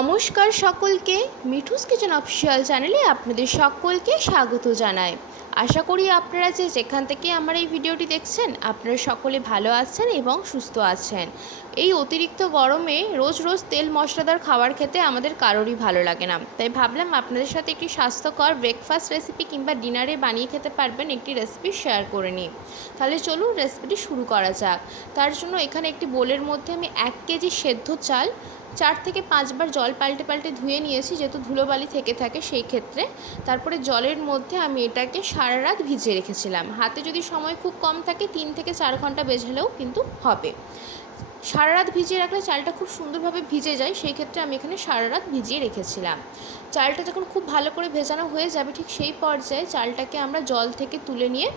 নমস্কার সকলকে, Mithu's kitchen official চ্যানেলে আপনাদের সকলকে স্বাগত জানাই। আশা করি আপনারা যেখান থেকে আমার এই ভিডিওটি দেখছেন আপনারা সকলে ভালো আছেন এবং সুস্থ আছেন। এই অতিরিক্ত গরমে রোজ রোজ তেল মশলাদার খাবার খেতে আমাদের কারোরই ভালো লাগে না, তাই ভাবলাম আপনাদের সাথে একটি স্বাস্থ্যকর ব্রেকফাস্ট রেসিপি কিংবা ডিনারে বানিয়ে খেতে পারবেন একটি রেসিপি শেয়ার করে নিই। তাহলে চলুন রেসিপিটি শুরু করা যাক। তার জন্য এখানে একটি বোলের মধ্যে আমি 1 কেজি সেদ্ধ চাল 4 থেকে 5 বার জল পাল্টে পাল্টে ধুয়ে নিয়েছি, যেহেতু ধুলোবালি থেকে থাকে সেই ক্ষেত্রে। তারপরে জলের মধ্যে আমি এটাকে সারা রাত ভিজিয়ে রেখেছিলাম। হাতে যদি সময় খুব কম থাকে 3 থেকে 4 ঘন্টা ভেজালেও কিন্তু হবে। সারা রাত ভিজিয়ে রাখলে চালটা খুব সুন্দরভাবে ভিজে যায়, সেই ক্ষেত্রে আমি এখানে সারা রাত ভিজিয়ে রেখেছিলাম। চালটা যখন খুব ভালো করে ভেজানো হয়ে যাবে ঠিক সেই পর্যায়ে চালটাকে আমরা জল থেকে তুলে নিয়ে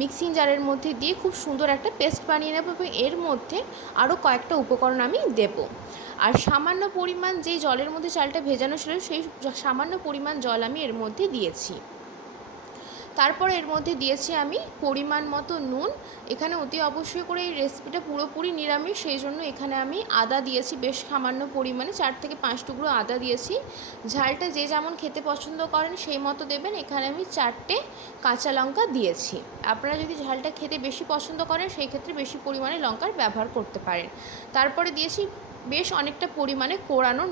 মিক্সিং জারের মধ্যে দিয়ে খুব সুন্দর একটা পেস্ট বানিয়ে নেব এবং এর মধ্যে আরও কয়েকটা উপকরণ আমি দেব। আর সামান্য পরিমাণ যেই জলের মধ্যে চালটা ভেজানো ছিল সেই সামান্য পরিমাণ জল আমি এর মধ্যে দিয়েছি। তারপর এর মধ্যে দিয়েছি আমি পরিমাণ মতো নুন। এখানে অতি অবশ্যই করে এই রেসিপিটা পুরোপুরি নিরামিষ, সেই জন্য এখানে আমি আদা দিয়েছি বেশ সামান্য পরিমাণে, 4 থেকে 5 টুকরো আদা দিয়েছি। ঝালটা যে যেমন খেতে পছন্দ করেন সেই মতো দেবেন। এখানে আমি 4টে কাঁচা লঙ্কা দিয়েছি। আপনারা যদি ঝালটা খেতে বেশি পছন্দ করেন সেই ক্ষেত্রে বেশি পরিমাণে লঙ্কার ব্যবহার করতে পারেন। তারপরে দিয়েছি বেশ অনেকটা পরিমাণে কোরানো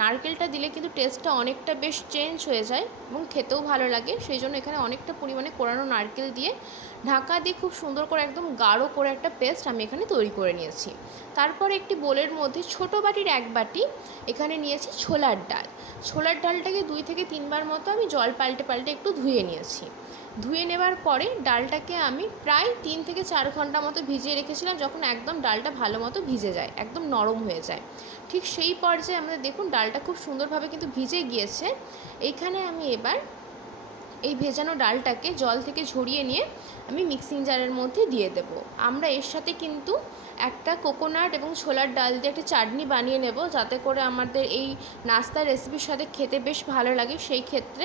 নারকেলটা দিলে কিন্তু টেস্টটা অনেকটা বেশ চেঞ্জ হয়ে যায় এবং খেতেও ভালো লাগে, সেই জন্য এখানে অনেকটা পরিমাণে কোরানো নারকেল দিয়ে ঢাকা দিয়ে খুব সুন্দর করে একদম গাঢ় করে একটা পেস্ট আমি এখানে তৈরি করে নিয়েছি। তারপরে একটি বোলের মধ্যে ছোটো বাটির 1 বাটি এখানে নিয়েছি ছোলার ডালটাকে 2 থেকে 3 বার মতো আমি জল পাল্টে পাল্টে একটু ধুয়ে নিয়েছি। ধুয়ে নেবার পরে ডালটাকে আমি প্রায় 3 থেকে 4 ঘন্টা মতো ভিজিয়ে রেখেছিলাম। যখন একদম ডালটা ভালো মতো ভিজে যায়, একদম নরম হয়ে যায়, ঠিক সেই পর্যায়ে আমাদের দেখুন ডালটা খুব সুন্দরভাবে কিন্তু ভিজে গিয়েছে। এইখানে আমি এবার এই ভেজানো ডালটাকে জল থেকে ঝরিয়ে নিয়ে আমি মিক্সিং জারের মধ্যে দিয়ে দেব। আমরা এর সাথে কিন্তু একটা কোকোনাট এবং ছোলার ডাল দিয়ে একটা চাটনি বানিয়ে নেব, যাতে করে আমাদের এই নাস্তার রেসিপির সাথে খেতে বেশ ভালো লাগে। সেই ক্ষেত্রে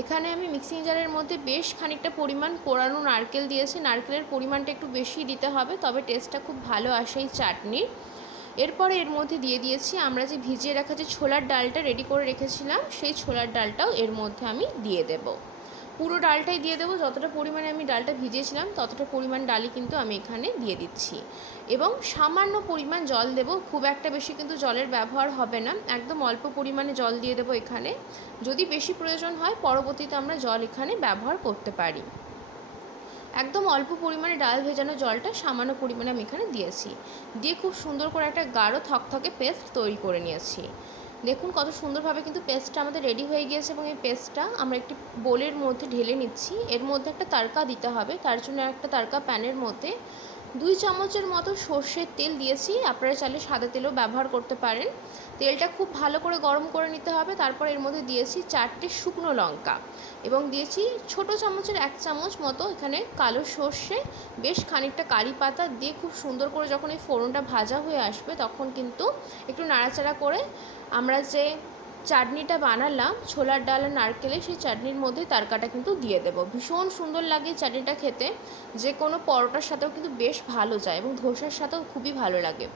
এখানে আমি মিক্সিং জারের মধ্যে বেশ খানিকটা পরিমাণ কোরানো নারকেল দিয়েছি। নারকেলের পরিমাণটা একটু বেশি দিতে হবে, তবে টেস্টটা খুব ভালো আসে এই চাটনির। এরপরে এর মধ্যে দিয়ে দিয়েছি আমরা যে ভিজিয়ে রাখা যে ছোলার ডালটা রেডি করে রেখেছিলাম, সেই ছোলার ডালটাও এর মধ্যে আমি দিয়ে দেব। পুরো ডালটাই দিয়ে দেবো, যতটা পরিমাণে আমি ডালটা ভিজিয়েছিলাম ততটা পরিমাণ ডালই কিন্তু আমি এখানে দিয়ে দিচ্ছি এবং সামান্য পরিমাণ জল দেব। খুব একটা বেশি কিন্তু জলের ব্যবহার হবে না, একদম অল্প পরিমাণে জল দিয়ে দেবো এখানে। যদি বেশি প্রয়োজন হয় পরবর্তীতে আমরা জল এখানে ব্যবহার করতে পারি। একদম অল্প পরিমাণে ডাল ভেজানো জলটা সামান্য পরিমাণে আমি এখানে দিয়েছি, দিয়ে খুব সুন্দর করে একটা গাঢ় থকথকে পেস্ট তৈরি করে নিয়েছি। দেখুন কত সুন্দরভাবে কিন্তু পেস্টটা আমাদের রেডি হয়ে গিয়েছে এবং এই পেস্টটা আমরা একটি বোলের মধ্যে ঢেলে নিচ্ছি। এর মধ্যে একটা তাড়কা দিতে হবে, তার জন্য একটা তাড়কা প্যানের মধ্যে 2 চামচের মতো সর্ষের তেল দিয়েছি। আপনারা চাইলে সাদা তেলও ব্যবহার করতে পারেন। তেলটা খুব ভালো করে গরম করে নিতে হবে। তারপর এর মধ্যে দিয়েছি 4টে শুকনো লঙ্কা এবং দিয়েছি ছোটো চামচের 1 চামচ মতো এখানে কালো সর্ষে, বেশ খানিকটা কারি পাতা দিয়ে খুব সুন্দর করে যখন এই ফোড়নটা ভাজা হয়ে আসবে তখন কিন্তু একটু নাড়াচাড়া করে আমরা যে চাটনিটা বানালাম ছোলার ডাল আর নারকেলে, সেই চাটনির মধ্যে তাড়কাটা কিন্তু দিয়ে দেবো। ভীষণ সুন্দর লাগে চাটনিটা খেতে, যে কোনো পরোটার সাথেও কিন্তু বেশ ভালো যায় এবং ধোসার সাথেও খুবই ভালো লাগে।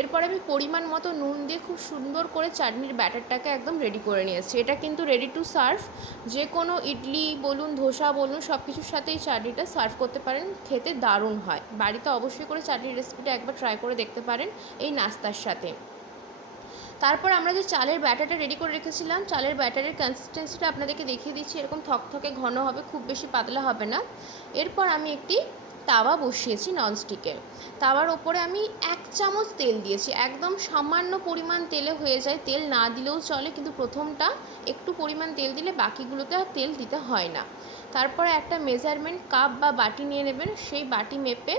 এরপর আমি পরিমাণ মতো নুন দিয়ে খুব সুন্দর করে চাটনির ব্যাটারটাকে একদম রেডি করে নিয়েছি। এটা কিন্তু রেডি টু সার্ভ, যে কোনো ইডলি বলুন ধোসা বলুন সব কিছুর সাথে এই চাটনিটা সার্ভ করতে পারেন, খেতে দারুণ হয়। বাড়িতে অবশ্যই করে চাটনির রেসিপিটা একবার ট্রাই করে দেখতে পারেন এই নাস্তার সাথে। তারপর আমরা যে চালের ব্যাটারটা রেডি করে রেখেছিলাম, চালের ব্যাটারের কনসিস্টেন্সিটা আপনাদেরকে দেখিয়ে দিচ্ছি। এরকম থকথকে ঘন হবে, খুব বেশি পাতলা হবে না। এরপর আমি একটি তাওয়া বসিয়েছি ননস্টিকের। তাওয়ার ওপরে আমি 1 চামচ তেল দিয়েছি, একদম সামান্য পরিমাণ তেলে হয়ে যায়। তেল না দিলেও চলে, কিন্তু প্রথমটা একটু পরিমাণ তেল দিলে বাকিগুলোতে আর তেল দিতে হয় না। তারপরে একটা মেজারমেন্ট কাপ বা বাটি নিয়ে নেবেন, সেই বাটি মেপে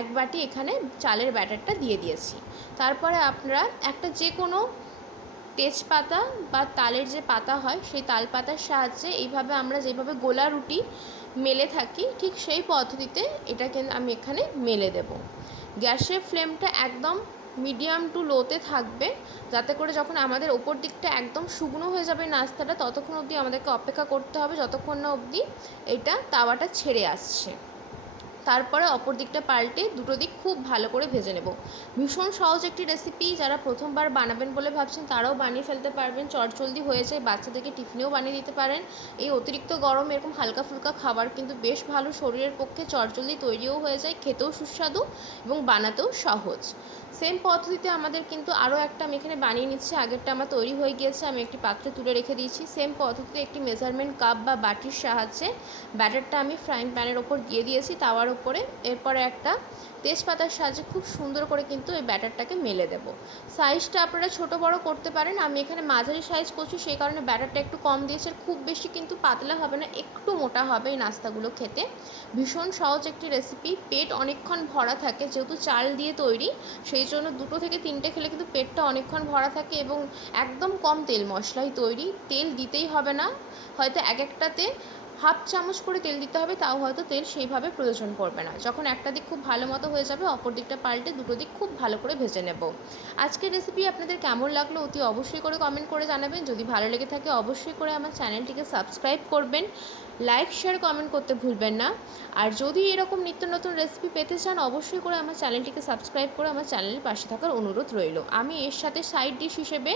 1 বাটি এখানে চালের ব্যাটারটা দিয়ে দিয়েছি। তারপরে আপনারা একটা যে কোনো তেজপাতা বা তালের যে পাতা হয় সেই তাল পাতার সাহায্যে এইভাবে আমরা যেভাবে গোলা রুটি মেলে থাকি ঠিক সেই পদ্ধতিতে এটাকে আমি এখানে মেলে দেব। গ্যাসের ফ্লেমটা একদম মিডিয়াম টু লোতে থাকবে, যাতে করে যখন আমাদের ওপর দিকটা একদম শুকনো হয়ে যাবে নাস্তাটা ততক্ষণ অবধি আমাদেরকে অপেক্ষা করতে হবে, যতক্ষণ না অবধি এটা তাওয়াটা ছেড়ে আসছে। তারপরে অপর দিকটা পাল্টে দুটো দিক খুব ভালো করে ভেজে নেব। ভীষণ সহজ একটি রেসিপি, যারা প্রথমবার বানাবেন বলে ভাবছেন তারাও বানিয়ে ফেলতে পারবেন, চটজলদি হয়ে যায়, বাচ্চাদেরকে টিফিনেও বানিয়ে দিতে পারেন। এই অতিরিক্ত গরমে এরকম হালকা ফুলকা খাবার কিন্তু বেশ ভালো, শরীরের পক্ষে চটজলদি তৈরিও হয়ে যায়, খেতেও সুস্বাদু এবং বানাতেও সহজ। সেম পদ্ধতিতে আমাদের কিন্তু আরও একটা আমি এখানে বানিয়ে নিচ্ছি। আগেরটা আমার তৈরি হয়ে গিয়েছে, আমি একটি পাত্রে তুলে রেখে দিয়েছি। সেম পদ্ধতিতে একটি মেজারমেন্ট কাপ বা বাটির সাহায্যে ব্যাটারটা আমি ফ্রাইং প্যানের ওপর দিয়ে দিয়েছি তাওয়ার ওপরে। এরপরে একটা তেজপাতার সাহায্যে খুব সুন্দর করে কিন্তু এই ব্যাটারটাকে মেলে দেব। সাইজটা আপনারা ছোট বড় করতে পারেন, আমি এখানে মাঝারি সাইজ করছি, সেই কারণে ব্যাটারটা একটু কম দিয়েছি। খুব বেশি কিন্তু পাতলা হবে না, একটু মোটা হবে এই নাস্তাগুলো খেতে। ভীষণ সহজ একটি রেসিপি, পেট অনেকক্ষণ ভরা থাকে, যেহেতু চাল দিয়ে তৈরি সেই জন্য 2 থেকে 3টে খেলে কিন্তু পেটটা অনেকক্ষণ ভরা থাকে এবং একদম কম তেল মশলায় তৈরি। তেল দিতেই হবে না, হয়তো এক একটাতে হাফ চামচ করে তেল দিতে হবে, তাও হয়তো তেল সেইভাবে প্রয়োজন পড়বে না। যখন একটা দিক খুব ভালো মতো হয়ে যাবে অপর দিকটা পাল্টে দুটো দিক খুব ভালো করে ভেজে নেব। আজকের রেসিপি আপনাদের কেমন লাগলো অতি অবশ্যই করে কমেন্ট করে জানাবেন। যদি ভালো লেগে থাকে অবশ্যই করে আমার চ্যানেলটিকে সাবস্ক্রাইব করবেন, লাইক শেয়ার কমেন্ট করতে ভুলবেন না। আর যদি এরকম নিত্য নতুন রেসিপি পেতে চান অবশ্যই করে আমার চ্যানেলটিকে সাবস্ক্রাইব করে আমার চ্যানেলের পাশে থাকার অনুরোধ রইল। আমি এর সাথে সাইড ডিশ হিসেবে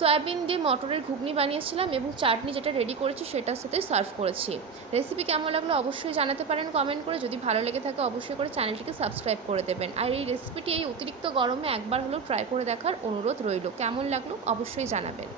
সয়াবিন দিয়ে মটরের ঘুগনি বানিয়েছিলাম এবং চাটনি যেটা রেডি করেছি সেটার সাথে সার্ভ করেছি। রেসিপি কেমন লাগলো অবশ্যই জানাতে পারেন কমেন্ট করে। যদি ভালো লেগে থাকে অবশ্যই করে চ্যানেলটিকে সাবস্ক্রাইব করে দেবেন। আর এই রেসিপিটি এই অতিরিক্ত গরমে একবার হলেও ট্রাই করে দেখার অনুরোধ রইল। কেমন লাগলো অবশ্যই জানাবেন।